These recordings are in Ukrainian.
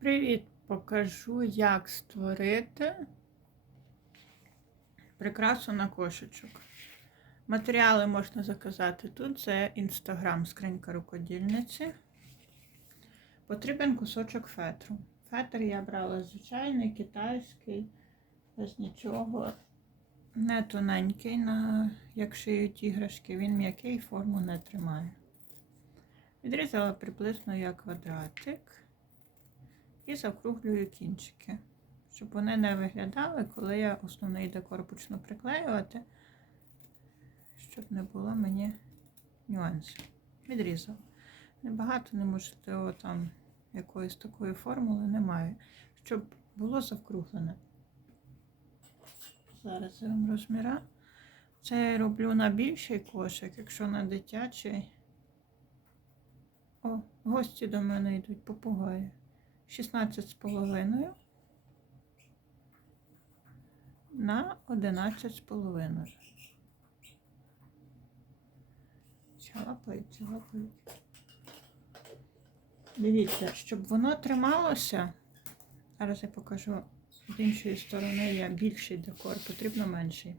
Привіт! Покажу, як створити прикрасу на кошечок. Матеріали можна заказати тут. Це інстаграм, скринька рукодільниці. Потрібен кусочок фетру. Фетр я брала звичайний, китайський, без нічого. Не тоненький, на, як шиють іграшки, він м'який, форму не тримає. Відрізала приблизно як квадратик і закруглюю кінчики, щоб вони не виглядали, коли я основний декор почну приклеювати, щоб не було мені нюансів. Відрізала. Небагато, неможливо там якоїсь такої формули немає, щоб було закруглене. Зараз я вам розміра. Це я роблю на більший кошик, якщо на дитячий. О, гості до мене йдуть попугаї. 16 з половиною на 11 з половиною. Чалапають, чалапають. Дивіться, щоб воно трималося. Зараз я покажу з іншої сторони є більший декор, потрібно менший.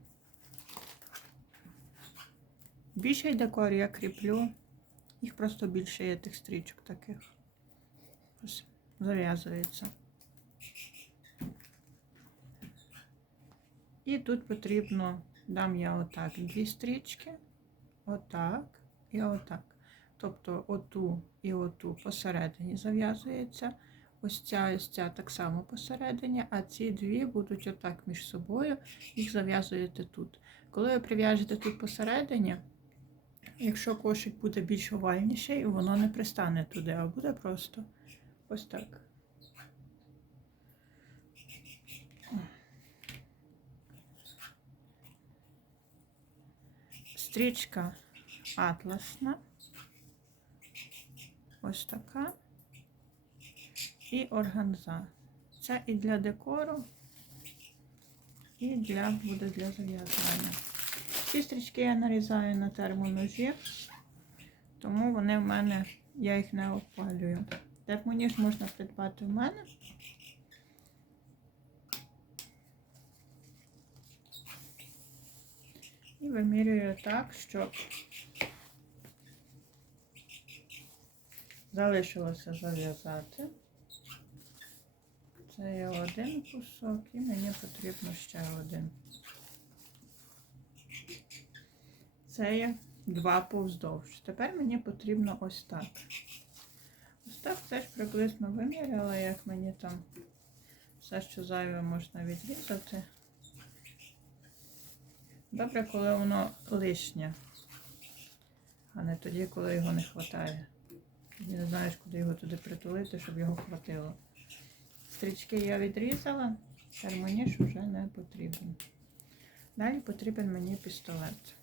Більший декор я кріплю, їх просто більше є тих стрічок таких. Ось зав'язується. І тут потрібно, дам я отак дві стрічки, отак і отак. Тобто оту і оту посередині зав'язується. Ось ця ось ця так само посередині, а ці дві будуть отак між собою, їх зав'язуєте тут. Коли ви прив'яжете тут посередині, якщо кошик буде більш овальніший, воно не пристане туди, а буде просто ось так. Стрічка атласна. Ось така. І органза. Це і для декору, і для буде для зав'язання. Ці стрічки я нарізаю на термоножі, тому вони в мене, я їх не опалюю. Термоніж можна придбати в мене. І вимірюю так, щоб залишилося зав'язати. Це є один кусок і мені потрібно ще один. Це є два повздовж. Тепер мені потрібно ось так. Так теж приблизно виміряла, як мені там все, що зайве можна відрізати. Добре, коли воно лишнє, а не тоді, коли його не вистачає. Тоді не знаєш, куди його туди притулити, щоб його хватило. Стрічки я відрізала, термоніж вже не потрібен. Далі потрібен мені пістолет.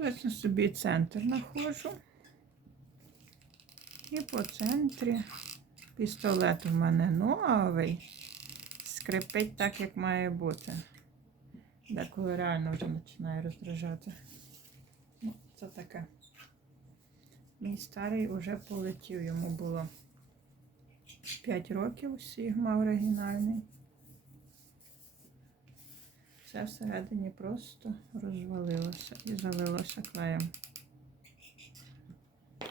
Приблизно собі центр знаходжу. І по центрі пістолет у мене новий. Скрипить так, як має бути. Деколи реально вже починає роздражати. Ну, це таке. Мій старий вже полетів, йому було 5 років, Сігма оригінальний. Все всередині просто розвалилося і залилося клеєм.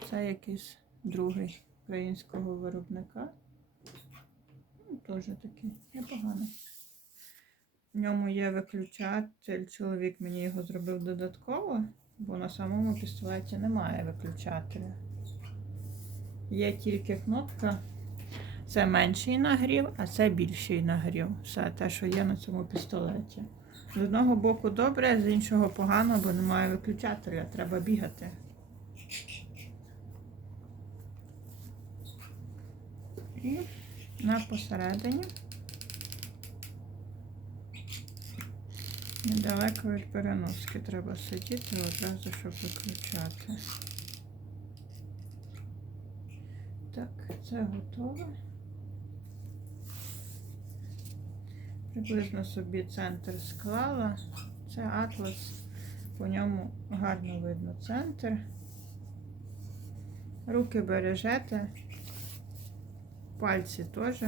Це якийсь другий українського виробника. Ну, Теж такий непоганий. В ньому є виключатель. Чоловік мені його зробив додатково, бо на самому пістолеті немає виключателя. Є тільки кнопка. Це менший нагрів, а це більший нагрів. Все те, що є на цьому пістолеті. З одного боку добре, з іншого погано, бо немає виключателя, треба бігати. І на посередині. Недалеко від переноски треба сидіти одразу, щоб виключати. Так, це готове. Приблизно собі центр склала. Це атлас По ньому гарно видно центр. Руки бережете, пальці теж.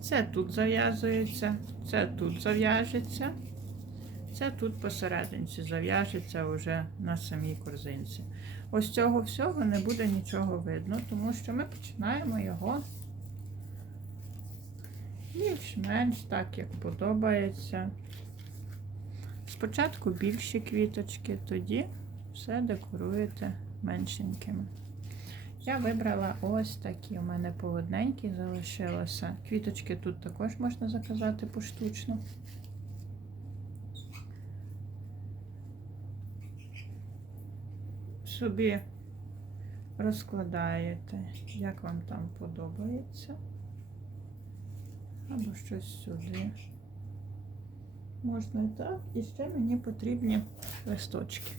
Це тут зав'язується, це тут зав'яжеться, це тут посерединці зав'яжеться вже на самій корзинці. Ось цього всього не буде нічого видно, тому що ми починаємо його більш-менш так, як подобається. Спочатку більші квіточки, тоді все декоруєте меншенькими. Я вибрала ось такі. У мене полудненькі залишилося. Квіточки тут також можна заказати поштучно. Собі розкладаєте, як вам там подобається. Або щось сюди. Можна і так. І ще мені потрібні листочки.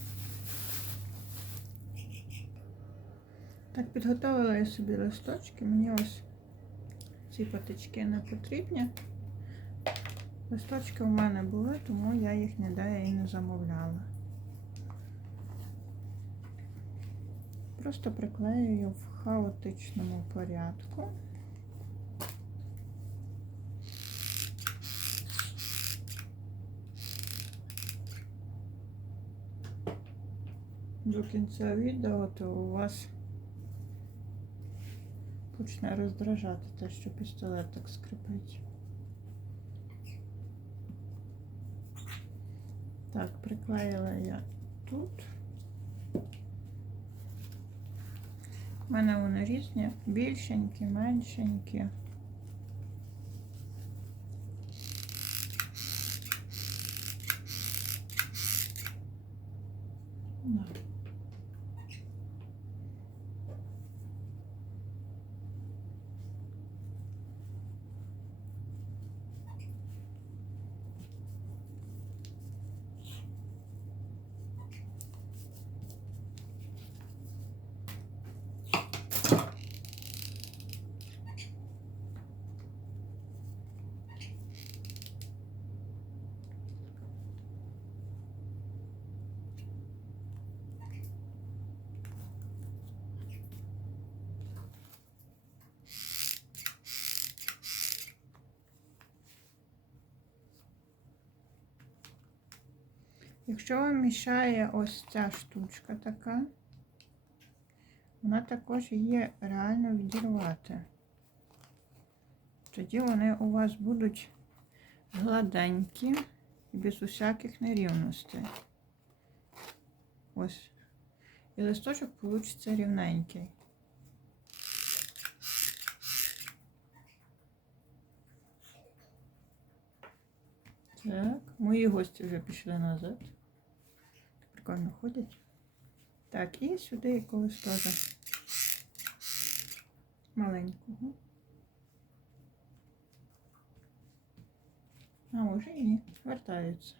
Так, підготовила я собі листочки. Мені ось ці патички не потрібні. Листочки в мене були, тому я їх ніде і не замовляла. Просто приклеюю в хаотичному порядку. До кінця відео, то у вас почне роздражати те, що пістолет так скрипить. Так, приклеїла я тут. У мене вони різні, більшенькі, меншенькі. Якщо вам мішає ось ця штучка така, вона також її реально відірвати. Тоді вони у вас будуть гладенькі і без усяких нерівностей. Ось. І листочок вийде рівненький. Так, мої гості вже пішли назад. Прикольно ходять. Так, і сюди якогось теж маленького. А може і вертаються.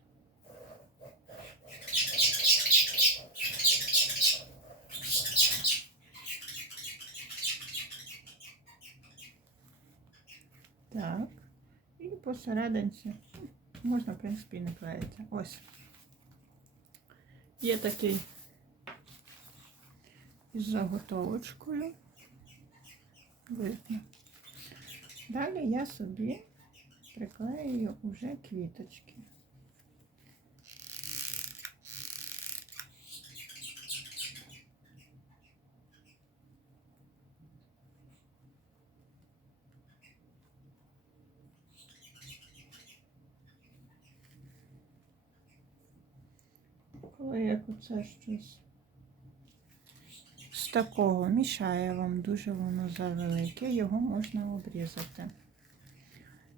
Так, і посерединці можна, в принципі, і не клеїти. Ось. Є такий із заготовочкою. Видно. Далі я собі приклею уже квіточки. Коли як оце щось з такого мішає вам дуже воно завелике, його можна обрізати.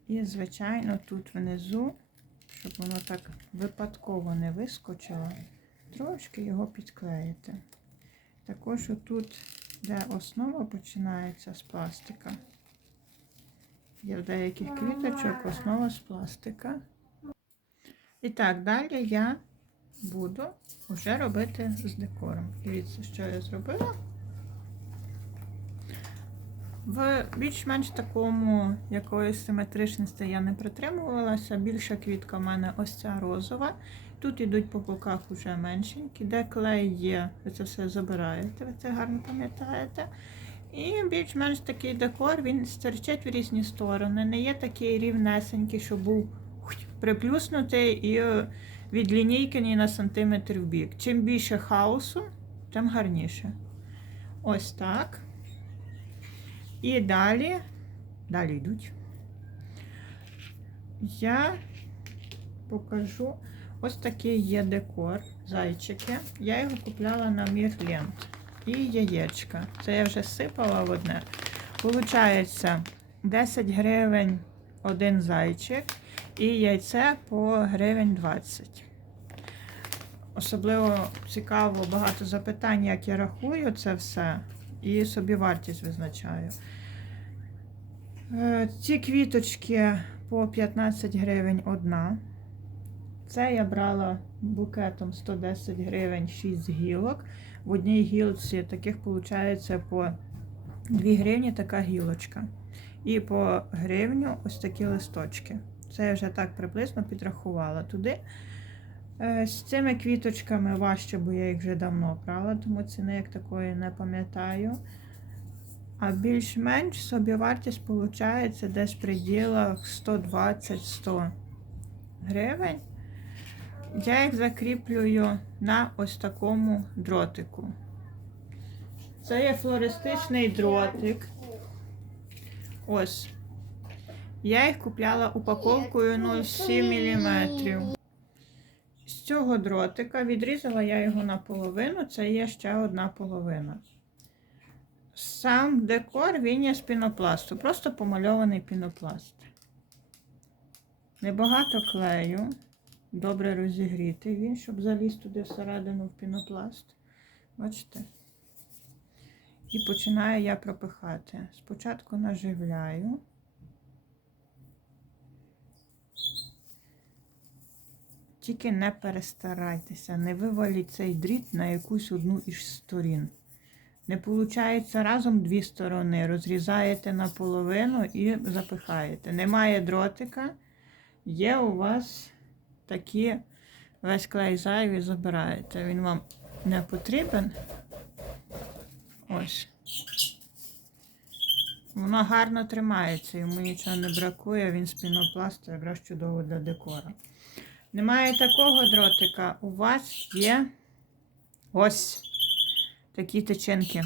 І, звичайно, тут внизу, щоб воно так випадково не вискочило, трошки його підклеїти. Також отут, де основа починається з пластика. Є в деяких квіточок основа з пластика. І так, далі я буду вже робити з декором. Дивіться, що я зробила. В більш-менш такому якоїсь симетричності я не притримувалася. Більша квітка в мене ось ця розова. Тут ідуть по боках уже меншенькі, де клей є, ви це все забираєте, ви це гарно пам'ятаєте. І більш-менш такий декор, він стерчить в різні сторони. Не є такий рівнесенький, що був приплюснутий і від лінійки ні на сантиметр в бік. Чим більше хаосу, тим гарніше. Ось так. І далі, далі йдуть. Я покажу ось такий є декор, зайчики. Я його купляла на Мірлент. І яєчка. Це я вже сипала в одне. Получається 10 гривень один зайчик і яйце по гривень 20. Особливо цікаво, багато запитань, як я рахую це все, і собі вартість визначаю. Е, Ці квіточки по 15 гривень одна. Це я брала букетом 110 гривень 6 гілок. В одній гілці таких виходить по 2 гривні така гілочка. І по гривню ось такі листочки. Це я вже так приблизно підрахувала туди. Е, З цими квіточками важче, бо я їх вже давно брала, тому ціни як такої не пам'ятаю. А більш-менш собівартість виходить десь в пределах 120-100 гривень. Я їх закріплюю на ось такому дротику. Це є флористичний дротик. Ось. Я їх купляла упаковкою 0,7 мм. З цього дротика відрізала я його наполовину, це є ще одна половина. Сам декор він є з пінопласту, просто помальований пінопласт. Небагато клею, добре розігрітий він, щоб заліз туди всередину в пінопласт. Бачите? І починаю я пропихати. Спочатку наживляю. Тільки не перестарайтеся, не виваліть цей дріт на якусь одну із сторін. Не виходить разом дві сторони. Розрізаєте наполовину і запихаєте. Немає дротика, є у вас такі весь клей зайвий забираєте. Він вам не потрібен. Ось. Воно гарно тримається, йому нічого не бракує, він з пінопласту якраз чудово для декора. Немає такого дротика. У вас є ось такі теченки.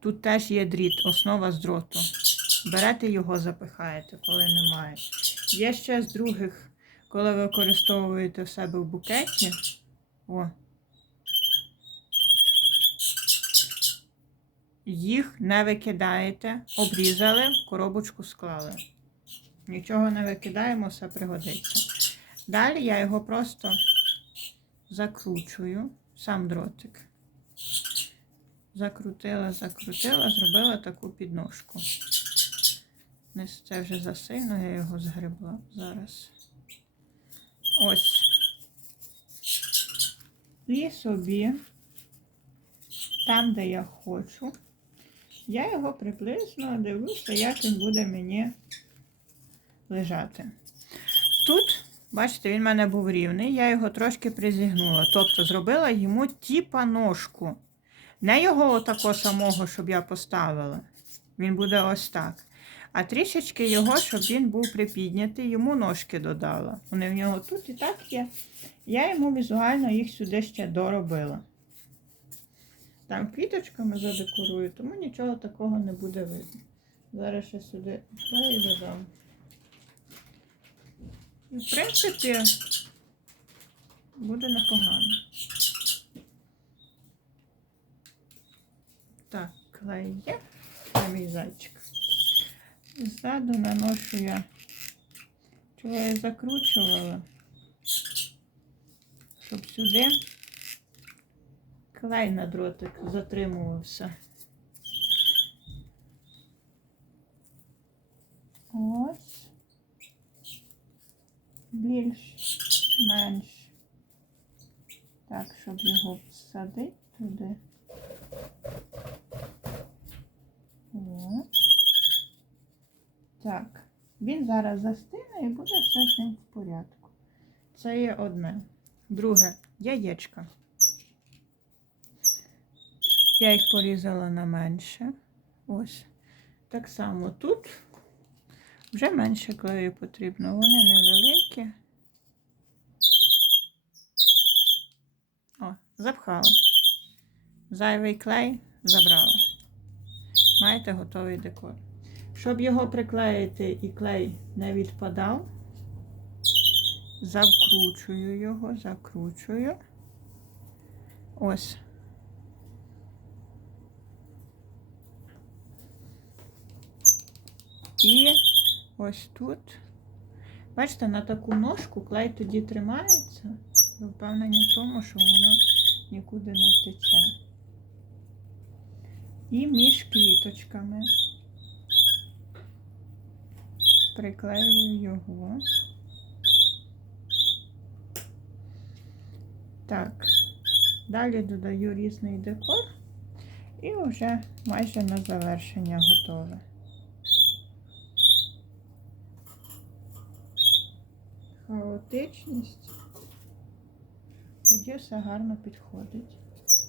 Тут теж є дріт, основа з дроту. Берете його, запихаєте, коли немає. Є ще з других, коли ви використовуєте в себе в букеті. О. Їх не викидаєте, обрізали, коробочку склали. Нічого не викидаємо, все пригодиться. Далі я його просто закручую, сам дротик. Закрутила, закрутила, зробила таку підножку. Це вже засильно, я його згребла зараз. Ось. І собі, там, де я хочу, я його приблизно дивлюся, як він буде мені лежати. Тут, бачите, він в мене був рівний, я його трошки призігнула. Тобто зробила йому тіпа ножку. Не його отако самого, щоб я поставила. Він буде ось так. А трішечки його, щоб він був припіднятий, йому ножки додала. Вони в нього тут і так є. Я йому візуально їх сюди ще доробила. Там квіточками задекорую, тому нічого такого не буде видно. Зараз ще сюди клею додам. І, в принципі, буде непогано. Так, клей є. Це мій зайчик. Ззаду наношу я, чого я закручувала, щоб сюди клей на дротик затримувався. Ось. Більш-менш. Так, щоб його всадити туди. О. Він зараз застине і буде все з ним в порядку. Це є одне. Друге яєчка. Я їх порізала на менше. Ось. Так само тут вже менше клею потрібно. Вони невеликі. О, запхала. Зайвий клей забрала. Маєте готовий декор. Щоб його приклеїти і клей не відпадав, закручую його, закручую. Ось. І ось тут. Бачите, на таку ножку клей тоді тримається. Впевнені в тому, що воно нікуди не втече. І між квіточками приклею його. Так, далі додаю різний декор і вже майже на завершення готове. Хаотичність. Тоді все гарно підходить.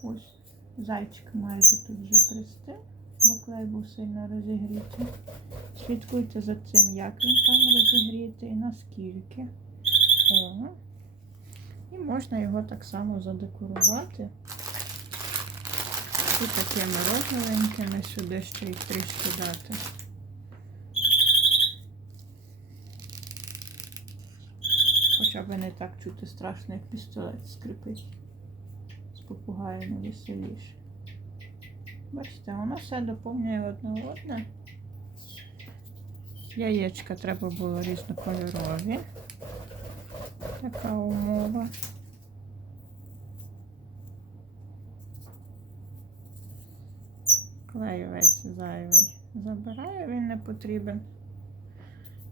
Ось зайчик майже тут вже пристиг, бо клей був сильно розігрітий. Слідкуйте за цим, як він там розігрітий, наскільки. О. І можна його так само задекорувати. І такими розовенькими сюди ще їх трішки дати. Хоча не так чути страшно, як пістолет скрипить. З попугаєм веселіше. Бачите, воно все доповнює одне одне. Яєчка треба було різнокольорові. Така умова. Клей весь зайвий. Забираю, він не потрібен.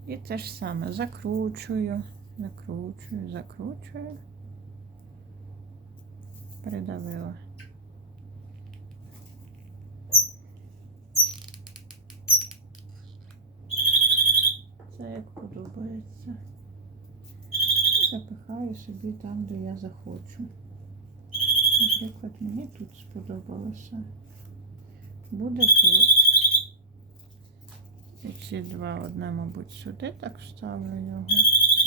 І те ж саме закручую, закручую, закручую. Придавила. Це як подобається. Запихаю собі там, де я захочу. Наприклад, мені тут сподобалося. Буде тут. І ці два одне, мабуть, сюди так вставлю його.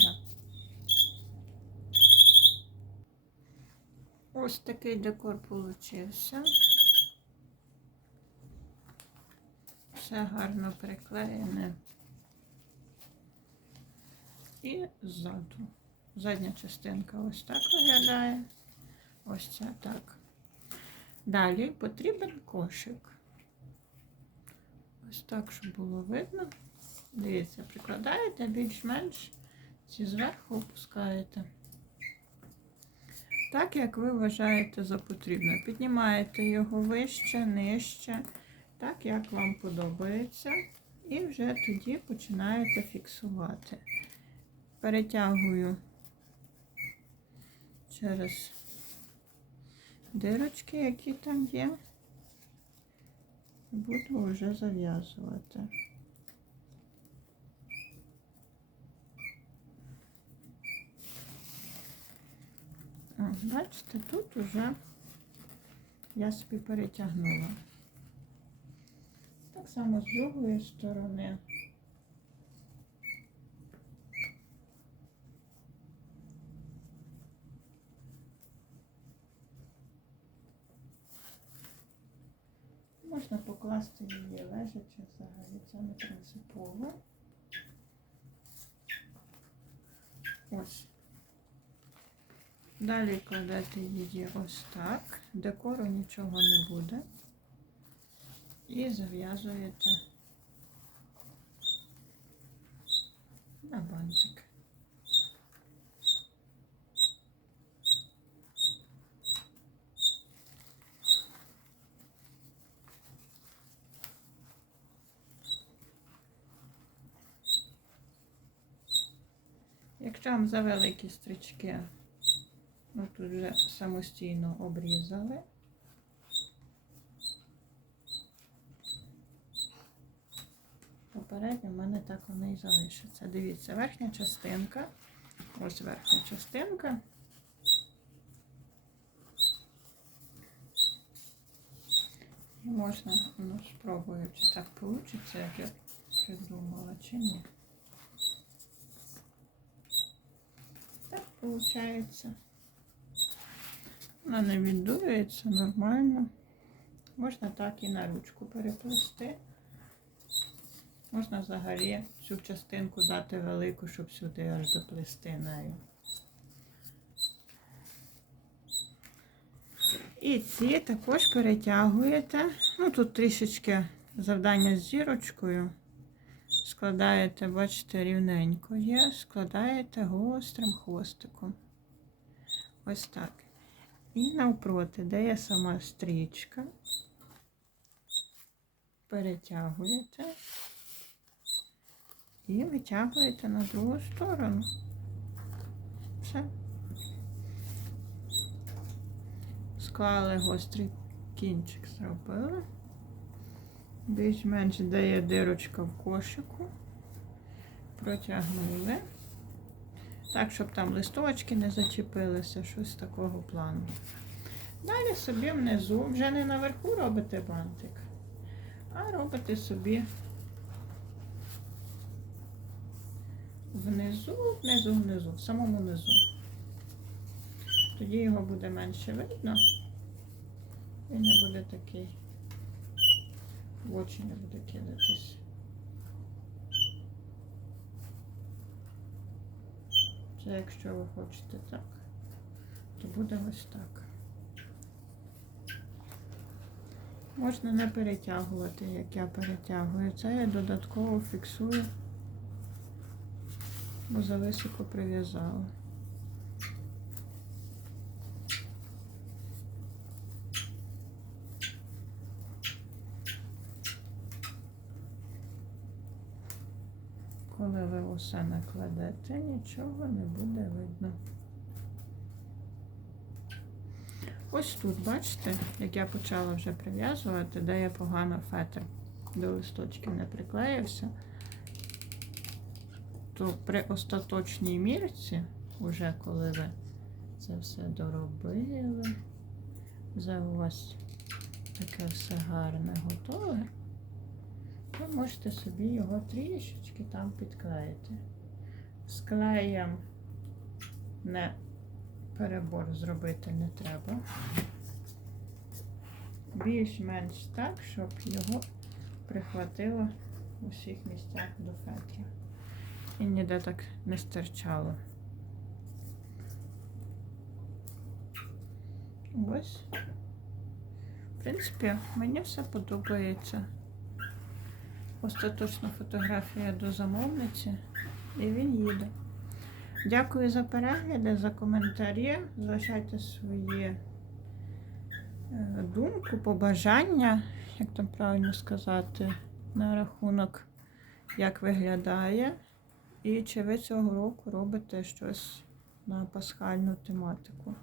Да. Ось такий декор получився. Все гарно приклеєне. І ззаду. Задня частинка ось так виглядає. Ось це так. Далі потрібен кошик. Ось так, щоб було видно. Дивіться, прикладаєте більш-менш ці зверху опускаєте. Так, як ви вважаєте за потрібне. Піднімаєте його вище, нижче, так, як вам подобається. І вже тоді починаєте фіксувати. Перетягую через дирочки, які там є. Буду вже зав'язувати. О, бачите, тут уже я собі перетягнула. Так само з другої сторони. Можна покласти її лежачи взагалі, це не принципово. Ось. Далі кладете її ось так. Декору нічого не буде. І зав'язуєте на бантик. Якщо вам завеликі стрічки, ну тут вже самостійно обрізали. попередньо, в мене так воно і залишиться. Дивіться, верхня частинка. Ось верхня частинка. І можна, ну, спробую, чи так вийде, як я придумала, чи ні. Так виходить. Вона не віддується нормально. Можна так і на ручку переплести. Можна взагалі цю частинку дати велику, щоб сюди аж доплести нею. І ці також перетягуєте. Ну, тут трішечки завдання з зірочкою. Складаєте, бачите, рівненько є, складаєте гострим хвостиком. Ось так. І навпроти, де є сама стрічка, перетягуєте і витягуєте на другу сторону. Все. Склали гострий кінчик, зробили. Більш-менш де є дирочка в кошику. Протягнули. Так, щоб там листочки не зачепилися, щось такого плану. Далі собі внизу, вже не наверху робите бантик, а робите собі внизу, внизу, внизу, в самому низу. Тоді його буде менше видно. Він не буде такий, в очі не буде кидатись. Це якщо ви хочете так, то буде ось так. Можна не перетягувати, як я перетягую. Це я додатково фіксую, бо зависоко прив'язала. Коли ви усе накладете, нічого не буде видно. Ось тут, бачите, як я почала вже прив'язувати, де я погано фетр до листочків не приклеївся, то при остаточній мірці, уже коли ви це все доробили, вже у вас таке все гарне готове, ви можете собі його трішечки там підклеїти. З клеєм не перебор зробити не треба. Більш-менш так, щоб його прихватило у всіх місцях до фетра. І ніде так не стирчало. Ось. В принципі, мені все подобається. Остаточна фотографія до замовниці, і він їде. Дякую за перегляди, за коментарі. Залишайте свої е, думку, побажання, як там правильно сказати, на рахунок, як виглядає. І чи ви цього року робите щось на пасхальну тематику.